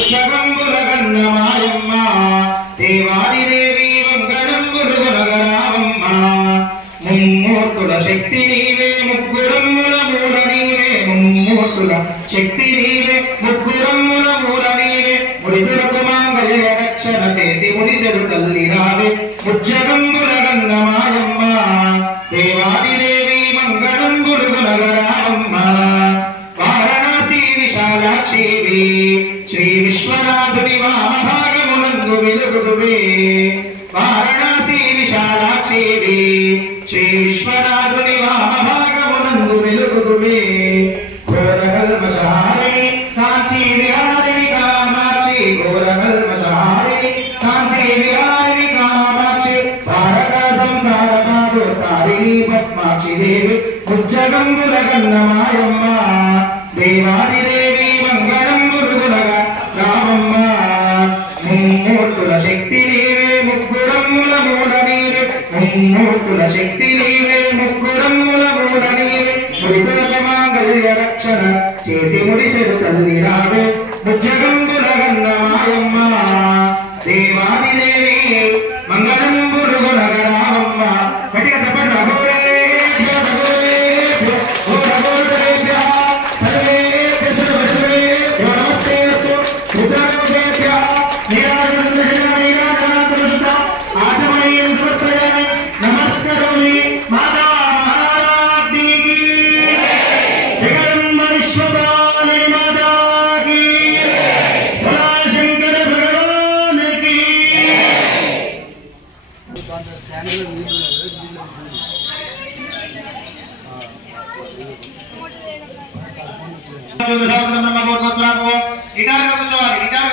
ముచ్చగంబులగన్నమాయమ్మ దేవాదిదేవి మంగళంబులుగనగరావమ్మ ముమ్మూర్తుల శక్తి నీవే ముగ్గురమ్ముల మూల నీవే ముమ్మూర్తుల శక్తి నీవే ముగ్గురమ్ముల మూల నీవే ముడితులకు మాంగళ్య రక్షణ చేసి ముడిసెడు తల్లి రావే ముచ్చగంబులగన్నమాయమ్మ దేవాదిదేవి మంగళంబులుగనగరావమ్మ వారణాసి విశాలాక్షివి శ్రీ విశ్వనాథుని వామభాగమునందు వెలుగుదువే వారణాసి విశాలాక్షివి శ్రీ విశ్వనాథుని వామభాగమునందు వెలుగుదువే ఘోరకల్మషహారిణి కాంచీ విహారిణి కామాక్షి ఘోరకల్మషహారిణి కాంచీ విహారిణి కామాక్షి తారక సంసారకాదు తారిణి పద్మాక్షి దేవి ముచ్చగంబులగన్నమాయమ్మ దేవాదిదేవి మంగళంబులుగనగ రామమ్మ ముమ్మూర్తుల శక్తి నీవే ముగ్గురమ్ముల మూల నీవే ముమ్మూర్తుల శక్తి నీవే ముగ్గురమ్ముల మూల నీవే ముడితులకు మాంగళ్య రక్షణ చేసి ముడిసెడు తల్లి రావే ముచ్చగంబులగన్నమాయమ్మ దేవాదిదేవి మంగళంబులుగనగ రామమ్మ గట్టిగా చెప్పండి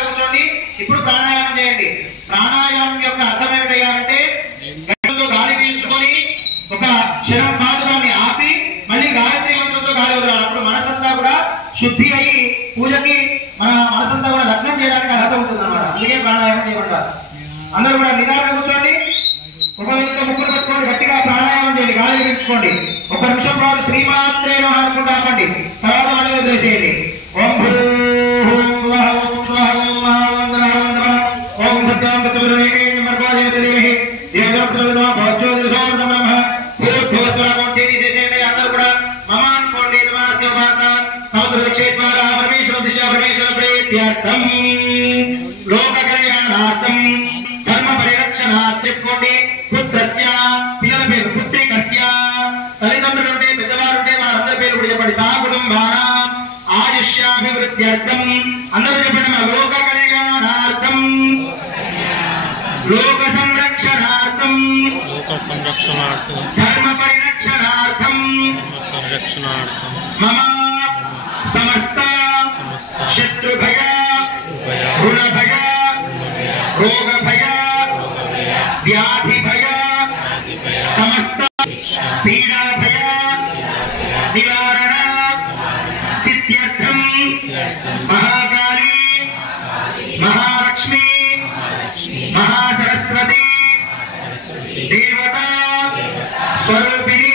కూర్చోండి. ఇప్పుడు ప్రాణాయామం చేయండి. ప్రాణాయామం యొక్క అర్థం ఏమిటయ్యా అంటే గాలి పీల్చుకొని ఒక క్షణం పాటు దాన్ని ఆపి మళ్ళీ గాయత్రి మంత్రంతో గాలి వదలాలి. అప్పుడు మనసంతా కూడా శుద్ధి అయ్యి పూజకి మన మనసంతా కూడా లగ్నం చేయడానికి అర్హత ఉంటుంది అన్నమాట. అందుకే ప్రాణాయామం చేయమంటారు. అందరూ కూడా నిదానంగా కూర్చోండి. ఒక వ్యక్తి ముక్కులు పెట్టుకోండి. గట్టిగా ప్రాణాయామం చేయండి. గాలి పీల్చుకోండి. ఒక నిమిషం పాటు శ్రీమాత్రే నమః అనుకుంటూ ఆపండి. తర్వాత మళ్ళీ వదిలేసేయండి. ఓం ఓం సత్యం చేసేసేయండి. అందరూ కూడా మమ అనుకోండి. సముద్ర క్షేత్ర పరమేశ్వర దిశ పరమేశ్వర ప్రీత్యర్థం లోక కళ్యాణార్థం ధర్మ పరిరక్షణార్థం చెప్పుకోండి. పుత్రస్య పిల్లల పేరు పుత్రికస్య తల్లిదండ్రులుంటే పెద్దవారుంటే వారందరి పేరు కూడా చెప్పండి. సా కుటుంబానాం ఆయుష్యాభివృద్ధ్యర్థం అందరూ చెప్పండి. మా లోక కళ్యాణార్థం లోక సంరక్షణార్థం ధర్మ పరిరక్షణార్థం మమ సమస్త శత్రుభయ రుణభయ రోగభయ వ్యాధిభయ సమస్త పీడాభయ నివారణ సిద్ధ్యర్థం మహాకాళీ మహాలక్ష్మి మహాసరస్వతి దేవత స్వరూపిణి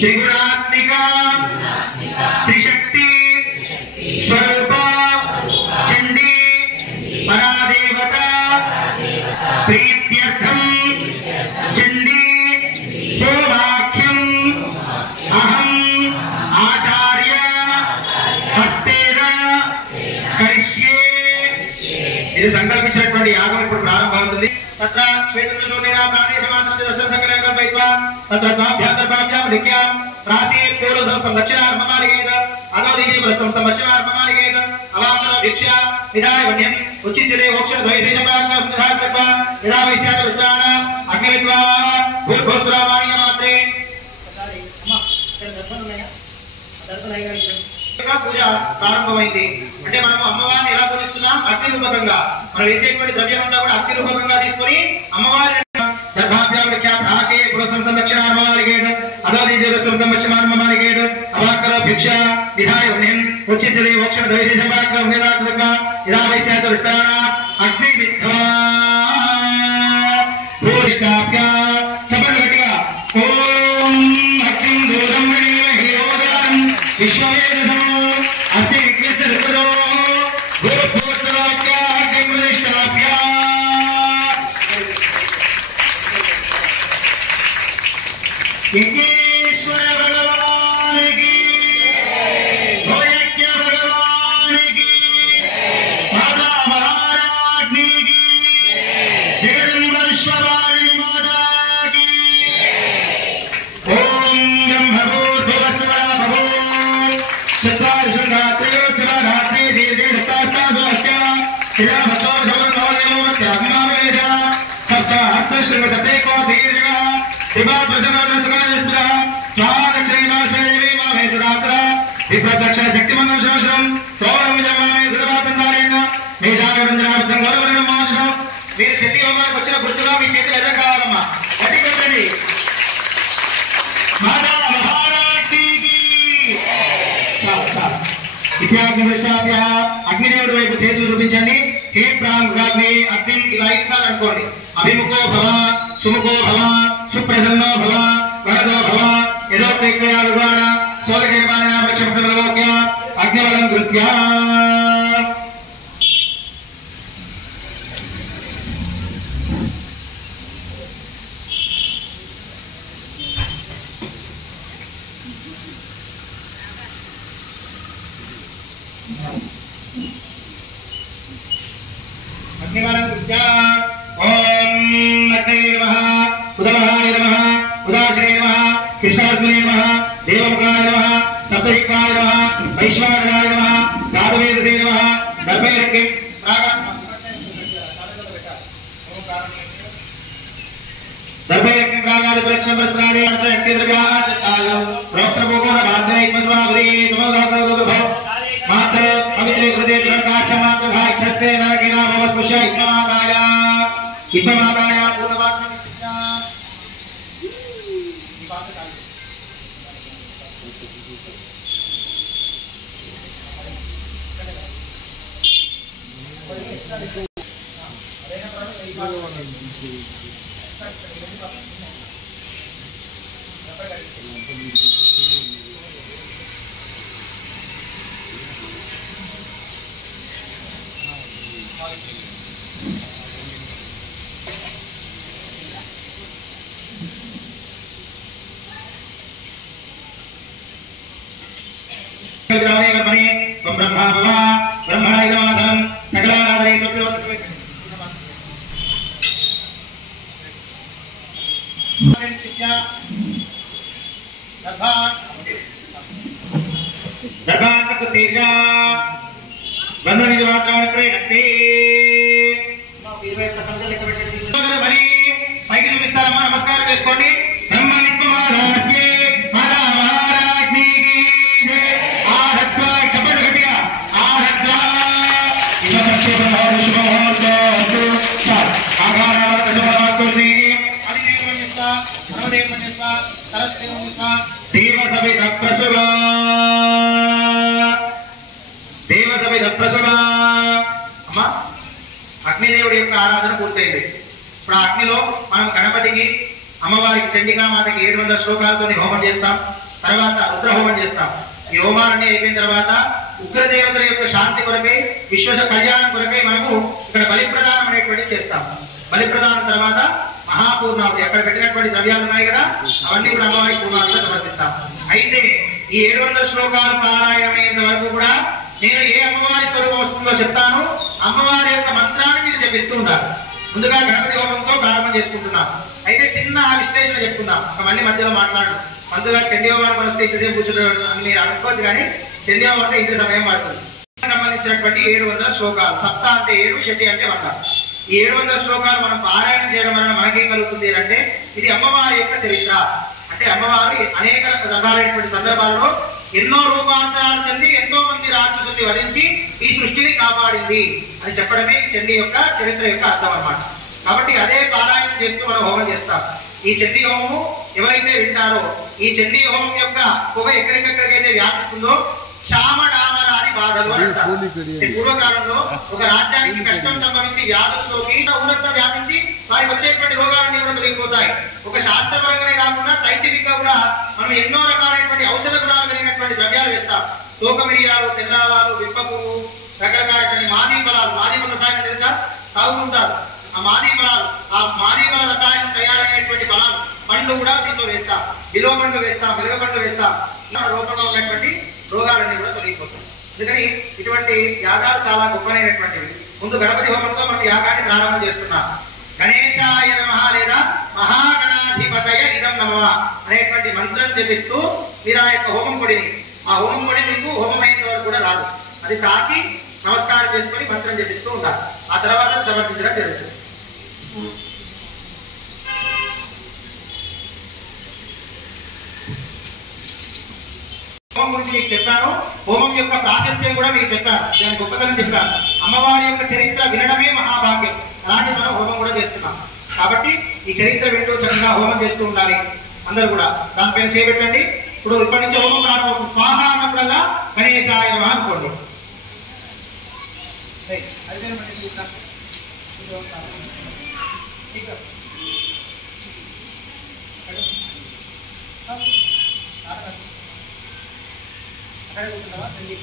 త్రిగుణాత్మిక త్రిశక్తి స్వరూప చండీ పరాదేవత ప్రీత్యర్థం చండీ సోమాఖ్యం అహం ఆచార్య హస్తేన కరిష్యే. ఇది సంకల్పించినటువంటి యాగం ఇప్పుడు ప్రారంభమవుతుంది. తత్ర శ్వేతచూర్ణేన ప్రాణేశమాత్రం దర్శన సంకల్పం వైద్వా తత్ర ద్వాభ్యాం లిఖ్యాం రాశి పూర్వసం దక్షిణార్మమాలికేత అదోదీజే ప్రస్తుతం పశ్చిమార్మమాలికేత అవాసన భిక్ష విధాయ వన్యం ఉచ్చిచలే మోక్ష ద్వైదేశమాత్మ విధాయత్వా యదా వైశ్యాద విష్టాన అగ్నివిద్వా భూర్భోస్రామాణ్య మాత్రే పూజ ప్రారంభమైంది. అంటే మనం అమ్మవారిని ఎలా పూజిస్తున్నాం? అగ్ని రూపకంగా. మనం వేసేటువంటి ద్రవ్యం అంతా కూడా అగ్ని రూపకంగా తీసుకుని అమ్మవారి భిక్ష విధాయ ఉచ్చిచలే మోక్ష ద్వైదేశమాత్మ యదా వైశ్యాద విష్టాన అగ్నివిద్వా భూరిష్టాభ్య చెప్పండి గట్టిగా. ఓం అగ్నిం దూరం విశ్వవేదం అస్తి విఘ్నస్య ఋతుదో భూర్భువస్సులో మీరు చెట్టి హోమానికి వచ్చిన గుర్తుగా మీ చేతులు ఎదురు కావాలమ్మా. గట్టిగట్టండి. మాతా మహారాష్ట్రీ అగ్నిదేవుడి వైపు చేతులు చూపించండి. హే ప్రాంగాగ్ని అగ్ని ఇలా ఇస్తాను అనుకోండి. అభిముఖో భవ, సుముఖో భవ, సుప్రసన్నో భవ, వరదో భవ, యథోక్తయాలుగాణ సోదకేమాన వృక్షముఖలోక్య అగ్నివలం కృత్యా. అగ్నివలం కృత్యా. ఓం అగ్నయే నమః, ఉదమహాయ నమః, ఉదాశ్రయే నమః, కృష్ణాగ్నయే నమః, దేవముఖాయ నమః, సప్తహిక్వాయ నమః, వైశ్వానరాయ నమః, దాదవేదసే నమః. దర్భైరక్కి దర్భైరక్కి ప్రాగాది ప్రక్షం ప్రస్నారే అర్చక్తి ద్రవ్యాచతాయం ప్రోక్షభోగోన బాధ్యై మస్వాభరి సమోదాసోదభ మాత్ర పవిత్రే కృతే ద్రకాక్ష మాత్ర ఘాక్షతే నరకినా భవస్పృశ ఇత్మమాదాయ ఇత్మమాదాయ పూర్ణవాక్యం విచిత్తా. ఈ పాత చాలు. బ్రహ్మా భవ బ్రహ్మణైదమాసనం సకలానాదనే గర్భాంతకు తీర్ఘ బంధుని మాత్రాన్ని ప్రేణంతే. పైకి చూపిస్తారమ్మా. నమస్కారం చేసుకోండి. అమ్మా అగ్నిదేవుడి యొక్క ఆరాధన పూర్తయింది. ఇప్పుడు ఆ అగ్నిలో మనం గణపతికి, అమ్మవారికి, చండికామాతకి 700 శ్లోకాలతో హోమం చేస్తాం. తర్వాత రుద్రహోమం చేస్తాం. ఈ హోమాలన్నీ అయిపోయిన తర్వాత ఉగ్రదేవతల యొక్క శాంతి కొరకై, విశ్వ కళ్యాణం కొరకై మనము ఇక్కడ బలిప్రదానం అనేటువంటి చేస్తాం. బలిప్రదానం తర్వాత మహాపూర్ణావతి, అక్కడ పెట్టినటువంటి ద్రవ్యాలు ఉన్నాయి కదా, అవన్నీ కూడా అమ్మవారికి పూర్ణావతిగా సమర్పిస్తాం. అయితే ఈ 700 శ్లోకాలు పారాయణమైనంత వరకు కూడా నేను ఏ అమ్మవారి స్వరూపం వస్తుందో చెప్తాను. అమ్మవారి యొక్క మంత్రాన్ని మీరు జపిస్తూ ఉండాలి. ముందుగా గణపతి హోమంతో ప్రారంభం చేసుకుంటున్నాం. అయితే చిన్న విశ్లేషణ చెప్పుకుందాం. ఒక మళ్ళీ మధ్యలో మాట్లాడు. ముందుగా చండీ హోమానికి వస్తే ఇంతసేపు కూర్చుంటాడు అని మీరు అనుకోవచ్చు, కానీ చండీ హోమం అంటే ఇంత సమయం పడుతుంది. సంబంధించినటువంటి 700 శ్లోకాలు. సప్త అంటే 7, శతి అంటే 100. ఈ 700 శ్లోకాలు మనం పారాయణ చేయడం వలన మనకేం కలుగుతుంది అంటే, ఇది అమ్మవారి యొక్క చరిత్ర. అంటే అమ్మవారు అనేక రకాలైనటువంటి సందర్భాల్లో ఎన్నో రూపాంతరాలు చెంది ఎంతో మంది రాక్షసుల్ని వధించి ఈ సృష్టిని కాపాడింది అని చెప్పడమే ఈ చండీ యొక్క చరిత్ర యొక్క అర్థం అన్నమాట. కాబట్టి అదే పారాయణం చేస్తూ మనం హోమం చేస్తాం. ఈ చండీ హోమము ఎవరైతే వింటారో, ఈ చండీ హోమం యొక్క పొగ ఎక్కడికెక్కడికైతే వ్యాపిస్తుందో క్షామడామర అని బాధలు అంటారు. పూర్వకాలంలో ఒక రాజ్యానికి కష్టం సంభవించి వ్యాధులు సోకి ఊరంతా వ్యాపించి వారికి వచ్చేటువంటి రోగాలన్నీ కూడా తొలగిపోతాయి. ఒక శాస్త్రపరంగానే కాకుండా సైంటిఫిక్ గా కూడా మనం ఎన్నో రకాలైనటువంటి ఔషధ గుణాలు కలిగినటువంటి ద్రవ్యాలు వేస్తాం. తోకమిరియాలు, తెల్లావాలు, విప్ప పువ్వు, రకరకాలైనటువంటి మాదీ ఫలాలు. మాదీ ఫల రసాయనం తెలుసా? తాగుతుంటారు. ఆ మాదీ ఫలాలు, ఆ మాదీ ఫల రసాయనం తయారైనటువంటి ఫలాలు, పండ్లు కూడా దీంట్లో వేస్తాం. విలువ పండ్లు వేస్తాం, వెలుగ పండ్లు వేస్తాం. రూపంలో ఉన్నటువంటి రోగాలన్నీ కూడా తొలగిపోతాయి. అందుకని ఇటువంటి యాగాలు చాలా గొప్పనైనటువంటివి. ముందు గణపతి హోమంతో మనం యాగాన్ని ప్రారంభం చేస్తున్నాం. గణేశాయ నమః లేదా మహాగణాధిపతయ ఇదం నమః అనేటువంటి మంత్రం జపిస్తూ మీరు ఆ యొక్క హోమం పొడిని, ఆ హోమం పొడి మీకు హోమం అయిన వరకు కూడా రాదు. అది తాకి నమస్కారం చేసుకొని మంత్రం జపిస్తూ ఉండాలి. ఆ తర్వాత సమర్పించడం జరుగుతుంది. హోమం గురించి మీకు చెప్పాను. హోమం యొక్క ప్రాశస్త్యం కూడా మీకు చెప్పాను. దాని గొప్పతనం చెప్పాను. అమ్మవారి యొక్క చరిత్ర వినడమే మహాభాగ్యం. అలాంటి మనం హోమం కూడా చేస్తున్నాం. కాబట్టి ఈ చరిత్ర వింటూ చక్కగా హోమం చేస్తూ ఉండాలి. అందరూ కూడా దానిపైన చేపెట్టండి. ఇప్పుడు ఇప్పటి నుంచి హోమం ప్రారంభం. స్వాహ అన్నప్పుడల్లా గణేశాయ నమః అనుకోండి. అక్కడ కూర్చున్నావా? రండి.